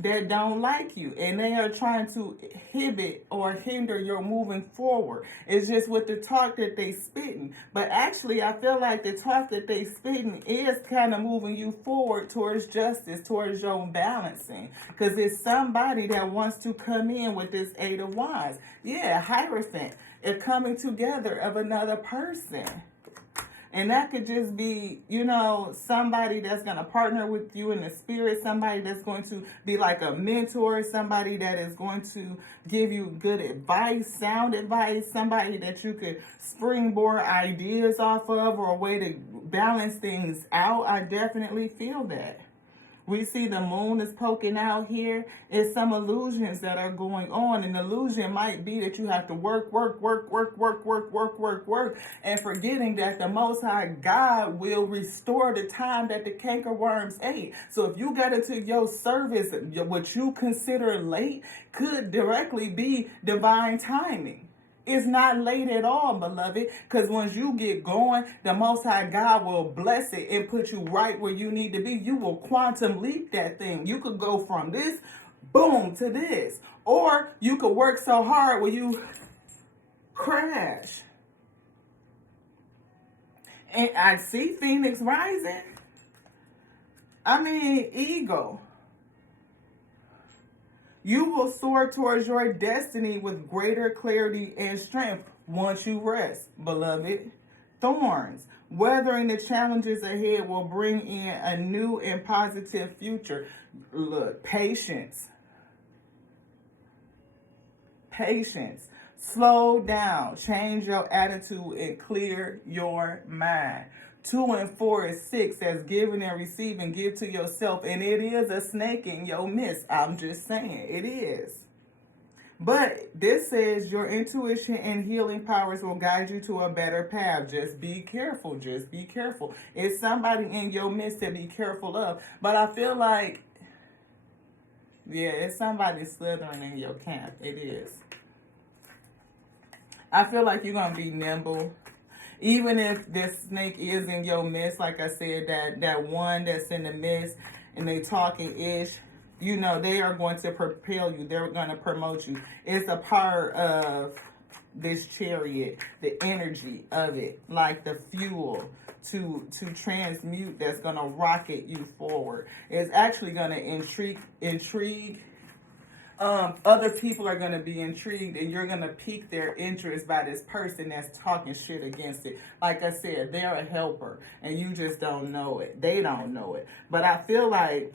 that don't like you, and they are trying to inhibit or hinder your moving forward. It's just with the talk that they spitting. But actually, I feel like the talk that they spitting is kind of moving you forward towards justice, towards your balancing. Because it's somebody that wants to come in with this Eight of Wands. Yeah, Hierophant. It's coming together of another person. And that could just be, you know, somebody that's going to partner with you in the spirit, somebody that's going to be like a mentor, somebody that is going to give you good advice, sound advice, somebody that you could springboard ideas off of or a way to balance things out. I definitely feel that. We see the moon is poking out here. It's some illusions that are going on. An illusion might be that you have to work, and forgetting that the Most High God will restore the time that the cankerworms ate. So if you got into your service, what you consider late could directly be divine timing. It's not late at all, beloved, because once you get going, the Most High God will bless it and put you right where you need to be. You will quantum leap that thing. You could go from this, boom, to this. Or you could work so hard where you crash. And I see Phoenix rising. I mean, ego. You will soar towards your destiny with greater clarity and strength once you rest, beloved. Thorns. Weathering the challenges ahead will bring in a new and positive future. Look, patience. Patience. Slow down. Change your attitude and clear your mind. 2 and 4 is 6. That's giving and receiving. Give to yourself. And it is a snake in your midst. I'm just saying. It is. But this says your intuition and healing powers will guide you to a better path. Just be careful. Just be careful. It's somebody in your midst to be careful of. But I feel like, yeah, it's somebody slithering in your camp. It is. I feel like you're going to be nimble. Even if this snake is in your midst, like I said, that one that's in the midst and they talking ish, you know, they are going to propel you. They're going to promote you. It's a part of this chariot, the energy of it, like the fuel to transmute that's going to rocket you forward. It's actually going to intrigue. Other people are going to be intrigued and you're going to pique their interest by this person that's talking shit against it. Like I said, they're a helper and you just don't know it. They don't know it. But I feel like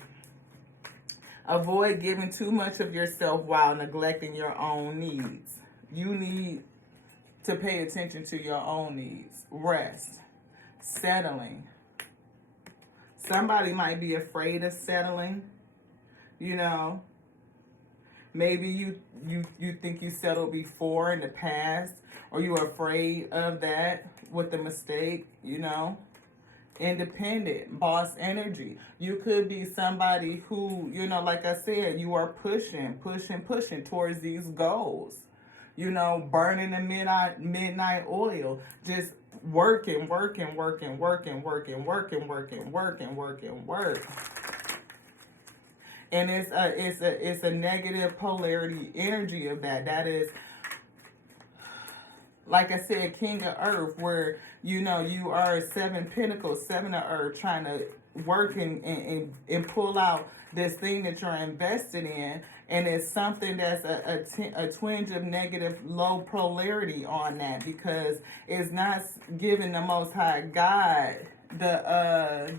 avoid giving too much of yourself while neglecting your own needs. You need to pay attention to your own needs. Rest. Settling. Somebody might be afraid of settling, you know. Maybe you think you settled before in the past, or you're afraid of that with the mistake, you know. Independent, boss energy. You could be somebody who, you know, like I said, you are pushing towards these goals. You know, burning the midnight oil, just working. And it's a negative polarity energy of that. That is, like I said, King of Earth, where, you know, you are 7 pentacles, 7 of Earth, trying to work and pull out this thing that you're invested in. And it's something that's a twinge of negative low polarity on that, because it's not giving the Most High God the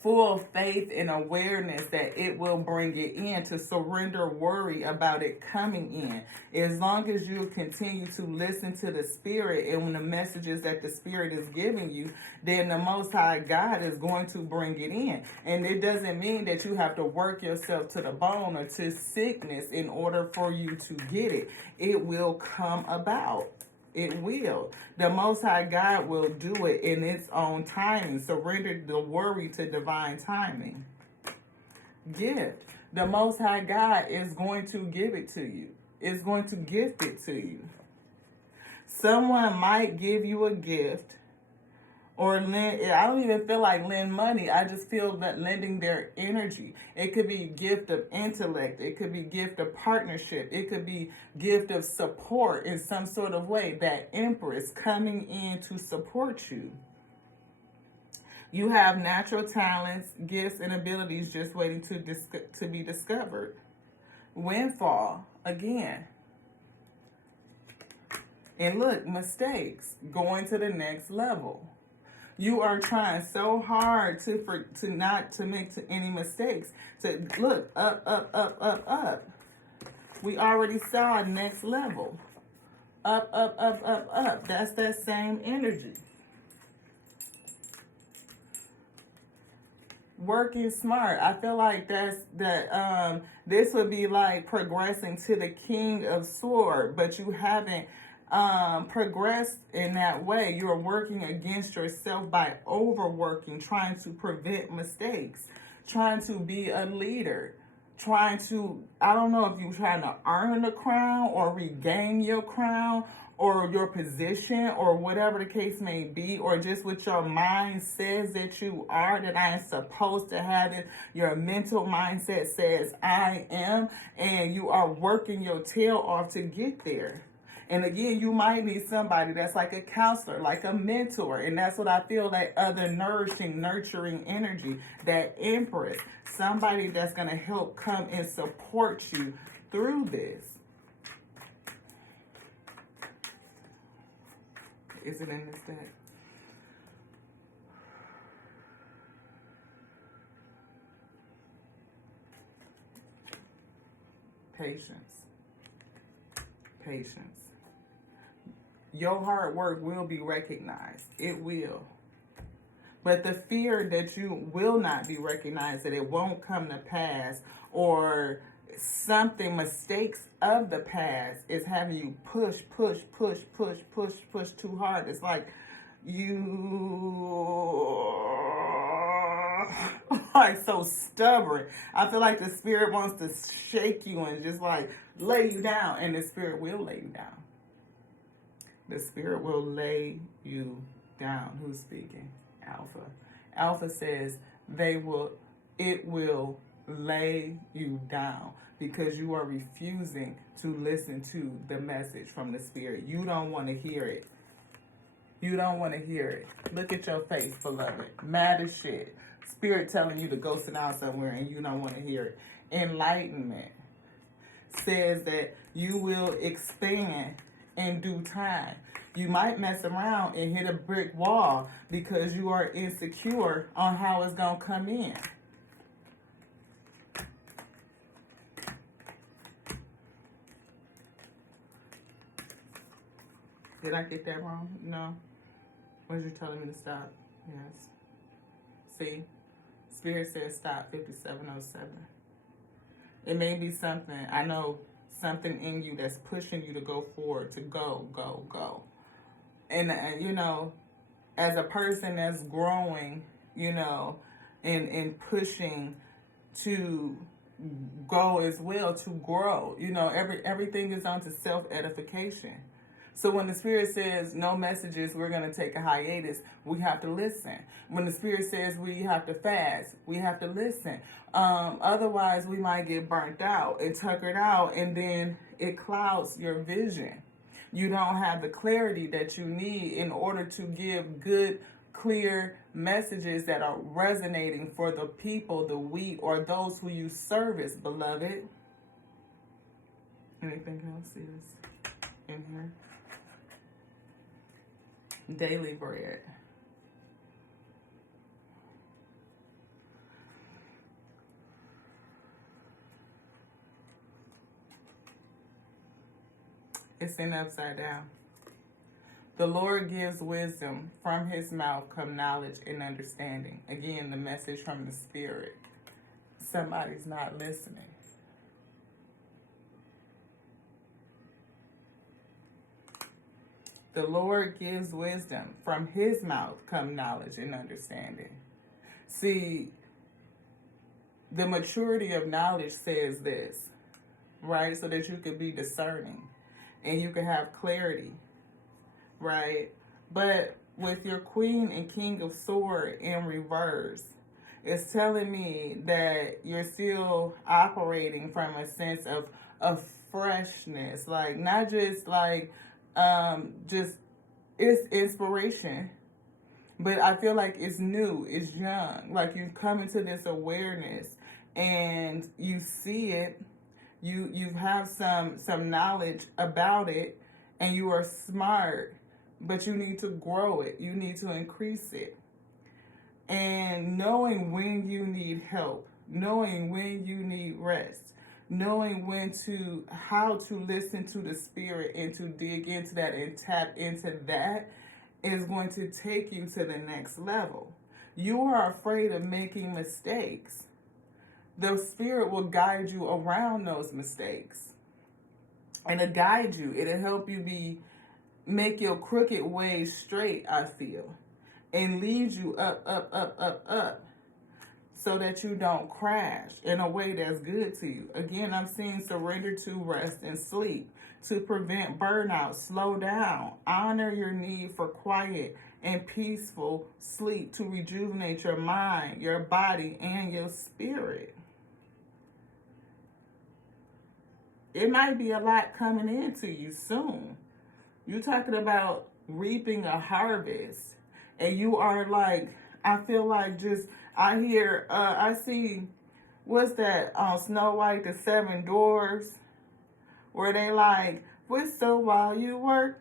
full faith and awareness that it will bring it in, to surrender worry about it coming in. As long as you continue to listen to the Spirit and the messages that the Spirit is giving you, then the Most High God is going to bring it in. And it doesn't mean that you have to work yourself to the bone or to sickness in order for you to get it. It will come about. It will. The Most High God will do it in its own timing. Surrender the worry to divine timing. Gift. The Most High God is going to give it to you. Is going to gift it to you. Someone might give you a gift or lend. I don't even feel like lend money. I just feel that lending their energy. It could be gift of intellect. It could be gift of partnership. It could be gift of support in some sort of way. That Empress coming in to support you. You have natural talents, gifts, and abilities just waiting to be discovered. Windfall, again. And look, mistakes, going to the next level. You are trying so hard to not to make any mistakes. To look up. We already saw next level. Up. That's that same energy. working smart. I feel like this would be like progressing to the King of Sword, but you haven't progressed in that way. You're working against yourself by overworking, trying to prevent mistakes, trying to be a leader, trying to, I don't know if you're trying to earn the crown or regain your crown or your position or whatever the case may be, or just what your mind says that you are, that I am supposed to have it. Your mental mindset says I am, and you are working your tail off to get there. And again, you might need somebody that's like a counselor, like a mentor. And that's what I feel, that other nourishing, nurturing energy, that empress, somebody that's going to help come and support you through this. Is it in this deck? Patience. Patience. Your hard work will be recognized. It will. But the fear that you will not be recognized, that it won't come to pass, or something, mistakes of the past, is having you push too hard. It's like you like so stubborn. I feel like the spirit wants to shake you and just like lay you down, and the spirit will lay you down. The spirit will lay you down. Who's speaking? Alpha. Alpha says it will lay you down because you are refusing to listen to the message from the spirit. You don't want to hear it. You don't want to hear it. Look at your face, beloved. Mad as shit. Spirit telling you to go sit down somewhere and you don't want to hear it. Enlightenment says that you will expand in due time. You might mess around and hit a brick wall because you are insecure on how it's going to come in. Did I get that wrong? No. Was you telling me to stop? Yes. See? Spirit says stop, 5707. It may be something, I know, something in you that's pushing you to go forward, to go. And you know, as a person that's growing, you know, and pushing to go as well, to grow, you know, everything is on to self-edification. So when the spirit says no messages, we're going to take a hiatus, we have to listen. When the spirit says we have to fast, we have to listen. Otherwise, we might get burnt out and tuckered out, and then it clouds your vision. You don't have the clarity that you need in order to give good, clear messages that are resonating for the people, the we, or those who you service, beloved. Anything else is in here? Daily bread. It's in upside down. The Lord gives wisdom. From his mouth come knowledge and understanding. Again, the message from the spirit. Somebody's not listening. The Lord gives wisdom. From his mouth come knowledge and understanding. See, the maturity of knowledge says this, right? So that you can be discerning and you can have clarity, right? But with your Queen and King of Sword in reverse, it's telling me that you're still operating from a sense of freshness, like not just like just it's inspiration, but I feel like it's new, it's young. Like you've come into this awareness and you see it, you have some knowledge about it, and you are smart, but you need to grow it, you need to increase it. And knowing when you need help, knowing when you need rest, knowing how to listen to the spirit and to dig into that and tap into that is going to take you to the next level. you are afraid of making mistakes. The Spirit will guide you around those mistakes. And it'll guide you. It'll help you make your crooked ways straight, I feel. And lead you up, up, up, up, up. So that you don't crash in a way that's good to you. Again, I'm seeing surrender to rest and sleep to prevent burnout. Slow down. Honor your need for quiet and peaceful sleep to rejuvenate your mind, your body, and your spirit. It might be a lot coming into you soon. You're talking about reaping a harvest. And you are like, I feel like I see, what's that, Snow White, the Seven Dwarfs, where they like, whistle while you work.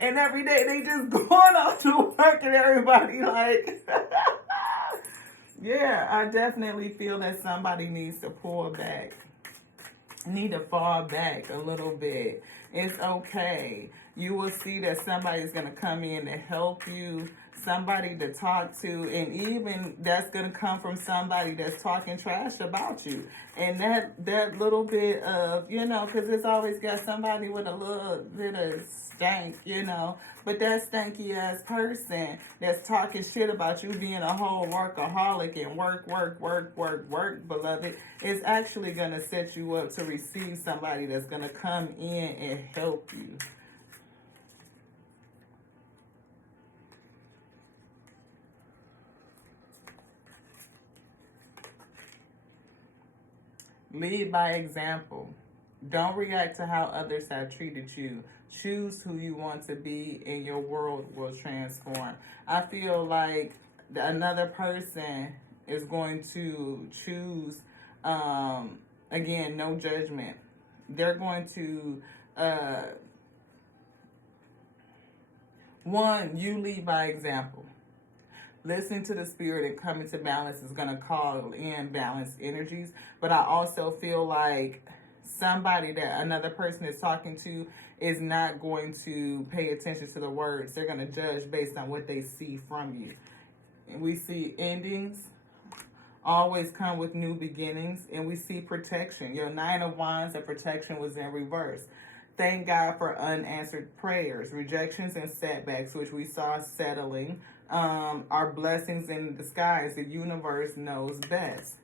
And every day they just going out to work and everybody like, yeah, I definitely feel that somebody needs to pull back. Need to fall back a little bit. It's okay. You will see that somebody's going to come in to help you, somebody to talk to, and even that's going to come from somebody that's talking trash about you. And that little bit of, because it's always got somebody with a little bit of stank, but that stanky ass person that's talking shit about you being a whole workaholic and work, beloved, is actually going to set you up to receive somebody that's going to come in and help you. Lead by example. Don't react to how others have treated you. Choose who you want to be and your world will transform. I feel like another person is going to choose, again, no judgment. They're going to, one, you lead by example. Listening to the Spirit and coming to balance is going to call in balanced energies. But I also feel like somebody that another person is talking to is not going to pay attention to the words. They're going to judge based on what they see from you. And we see endings always come with new beginnings. And we see protection. Your 9 of Wands and protection was in reverse. Thank God for unanswered prayers, rejections, and setbacks, which we saw settling. Are blessings in disguise. The universe knows best.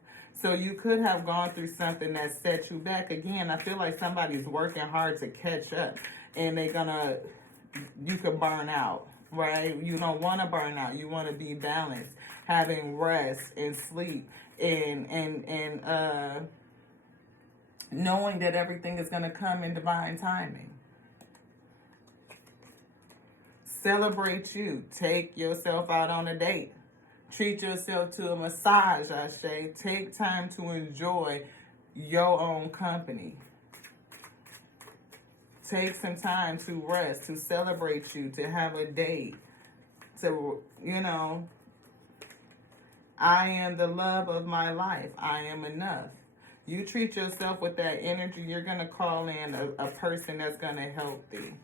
So you could have gone through something that set you back. Again, I feel like somebody's working hard to catch up, and you could burn out, right? You don't want to burn out. You want to be balanced, having rest and sleep, and knowing that everything is going to come in divine timing. Celebrate you. Take yourself out on a date. Treat yourself to a massage, I say. Take time to enjoy your own company. Take some time to rest, to celebrate you, to have a date. To, I am the love of my life. I am enough. You treat yourself with that energy, you're going to call in a person that's going to help thee.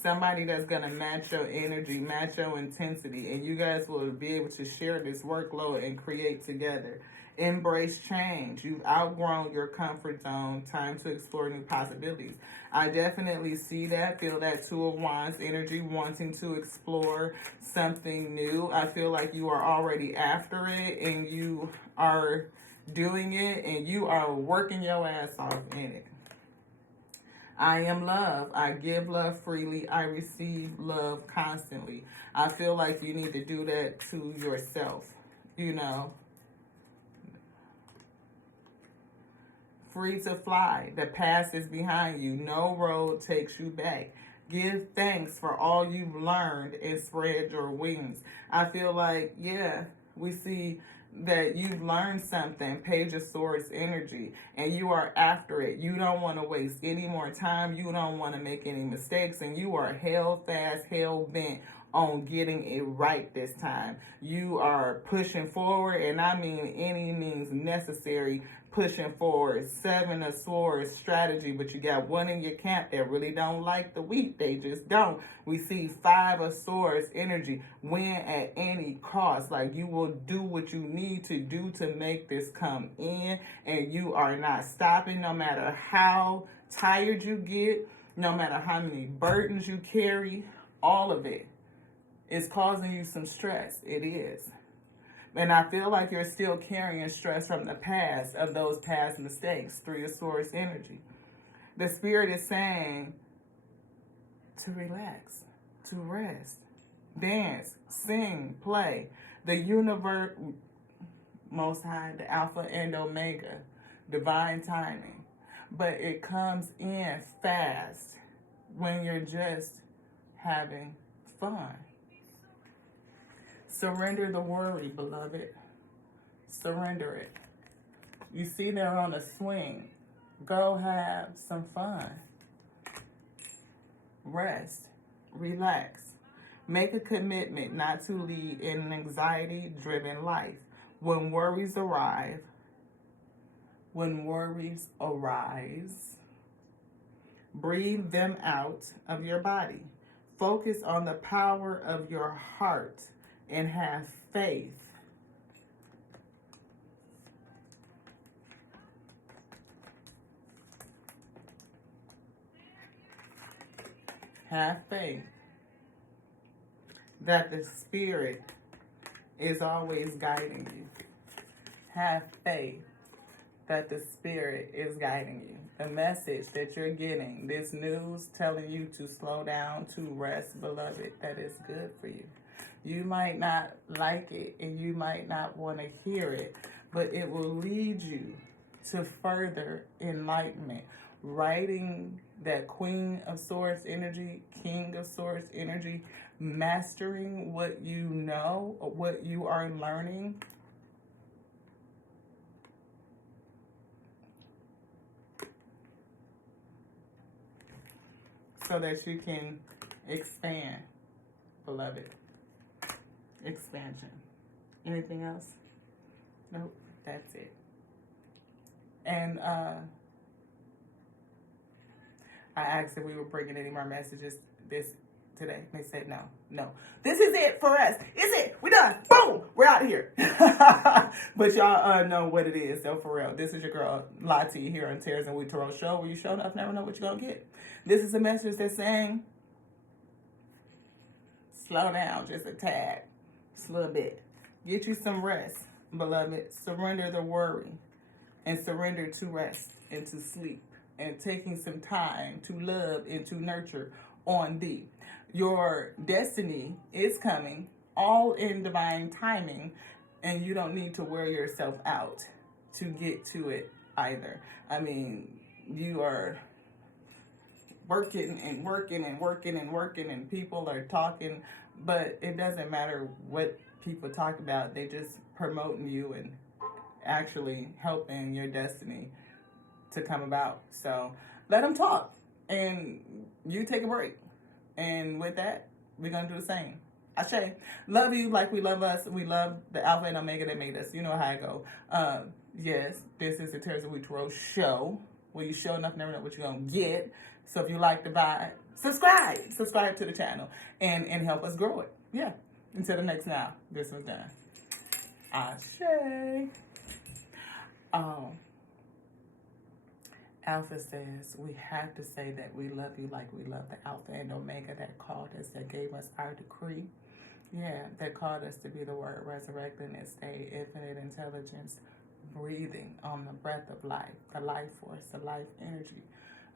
Somebody that's going to match your energy, match your intensity, and you guys will be able to share this workload and create together. Embrace change. You've outgrown your comfort zone. Time to explore new possibilities. I definitely see that, feel that 2 of Wands energy, wanting to explore something new. I feel like you are already after it, and you are doing it, and you are working your ass off in it. I am love. I give love freely. I receive love constantly. I feel like you need to do that to yourself, Free to fly. The past is behind you. No road takes you back. Give thanks for all you've learned and spread your wings. I feel like, we see that you've learned something, Page of Swords energy, and you are after it. You don't want to waste any more time. You don't want to make any mistakes, and you are hell fast, hell bent on getting it right this time. You are pushing forward, and I mean any means necessary pushing forward. 7 of Swords strategy, but you got one in your camp that really don't like the wheat. They just don't. We see 5 of Swords energy. Win at any cost. Like, you will do what you need to do to make this come in, and you are not stopping no matter how tired you get, no matter how many burdens you carry. All of it is causing you some stress. It is. And I feel like you're still carrying stress from the past, of those past mistakes. 3 of Swords energy. The Spirit is saying to relax, to rest, dance, sing, play. The universe, Most High, the Alpha and Omega, divine timing. But it comes in fast when you're just having fun. Surrender the worry, beloved. Surrender it. You see they're on a swing. Go have some fun. Rest. Relax. Make a commitment not to lead an anxiety-driven life. When worries arise, breathe them out of your body. Focus on the power of your heart and have faith. Have faith that the Spirit is always guiding you. Have faith that the Spirit is guiding you. The message that you're getting, this news telling you to slow down, to rest, beloved, that is good for you. You might not like it and you might not want to hear it, but it will lead you to further enlightenment. Writing that Queen of Swords energy, King of Swords energy, mastering what you know, or what you are learning. So that you can expand, beloved. Expansion. Anything else? Nope, that's it. And I asked if we were bringing any more messages today. They said no. No. This is it for us. Is it? We done. Boom. We're out of here. But y'all know what it is. So for real, this is your girl Lati here on Tears and We Tarot Show, where you show enough, never know what you're gonna get. This is a message that's saying, slow down just a tad, just a little bit. Get you some rest, beloved. Surrender the worry and surrender to rest and to sleep and taking some time to love and to nurture on thee. Your destiny is coming, all in divine timing, and you don't need to wear yourself out to get to it either. I mean, you are working and working and working and working, and people are talking, but it doesn't matter what people talk about. They just promoting you and actually helping your destiny to come about. So let them talk and you take a break. And with that, we're going to do the same. Ashe. Love you like we love us. We love the Alpha and Omega that made us. You know how I go. Yes, this is the Tears of We Tarot Show, where you show enough, never know what you're going to get. So if you like the vibe, subscribe to the channel and help us grow it. Yeah. Until the next now, this was done. Ashe. Alpha says, we have to say that we love you like we love the Alpha and Omega that called us, that gave us our decree. Yeah, that called us to be the Word resurrected and stay infinite intelligence, breathing on the breath of life, the life force, the life energy.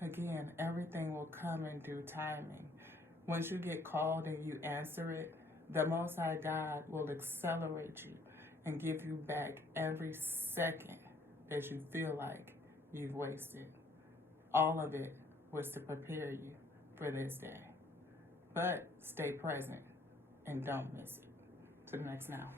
Again, everything will come in due timing. Once you get called and you answer it, the Most High God will accelerate you and give you back every second that you feel like you've wasted. All of it was to prepare you for this day. But stay present and don't miss it. To the next now.